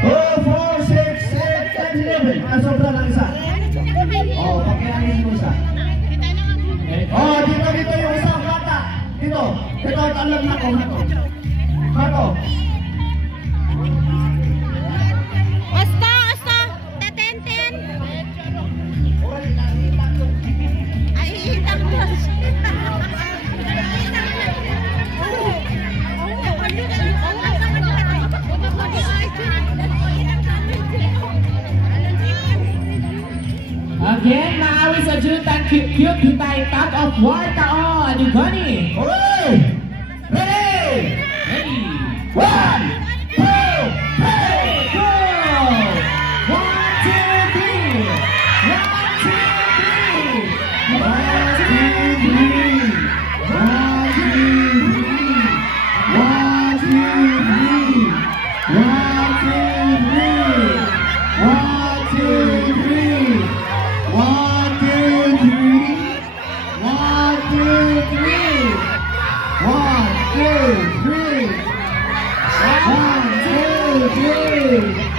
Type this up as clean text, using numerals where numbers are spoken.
4, 6, 7, 10, 11. Ah, sobra lang isa. Oh, pakianin mo isa. Oh, dito yung isang bata. Dito. Ito, alam na ko. Mato. Osto. 10. Ay, hitang mo. Again, maawi sa Jutan cute hitay tag of war taon. Dugani. Alright. Ready. Ready. 1, 2, 3, Go! 1, 2, 3. 1, 2, 3.